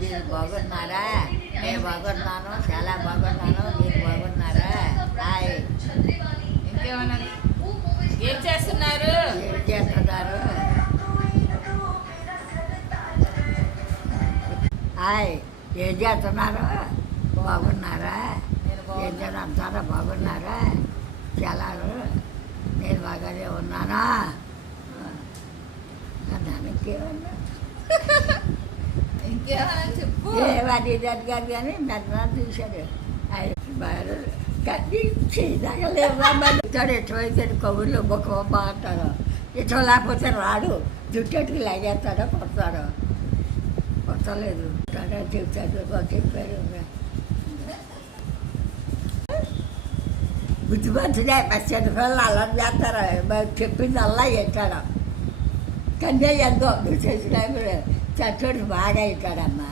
మీరు బాగున్నారా? నేను బాగున్నాను, చాలా బాగున్నాను. మీరు బాగున్నారా? హాయ్. ఇంకేమన్నా ఏం చేస్తున్నారు? ఏం చేస్తున్నారు? హాయ్. ఏం చేస్తున్నారు? బాగున్నారా? ఏం చేస్తారా? బాగున్నారా? చాలా నేను బాగానే ఉన్నానా? దానికి ఏమన్నా ఇంకేమన్నా చెప్పు. ఏమని జరిగారు కానీ మెట్రా చూశాడు. బాగా కట్టి చేయలేవాడు. ఎటువైతే కబుర్లు బొక్క అంటాడు. ఇటు లేకపోతే రాడు. జుట్టెట్టుకు లాగేస్తాడో కొడతాడు. కొట్టలేదు చెప్తాడు. చెప్పారు బుద్ధిమంతుడే. పచ్చడి పిల్లలు అలా చేస్తారు. చెప్పింది అలా ఎట్టాడు. కన్నే ఎంతో నువ్వు చేసిన చెట్టోడు బాగా ఇట్టాడమ్మా.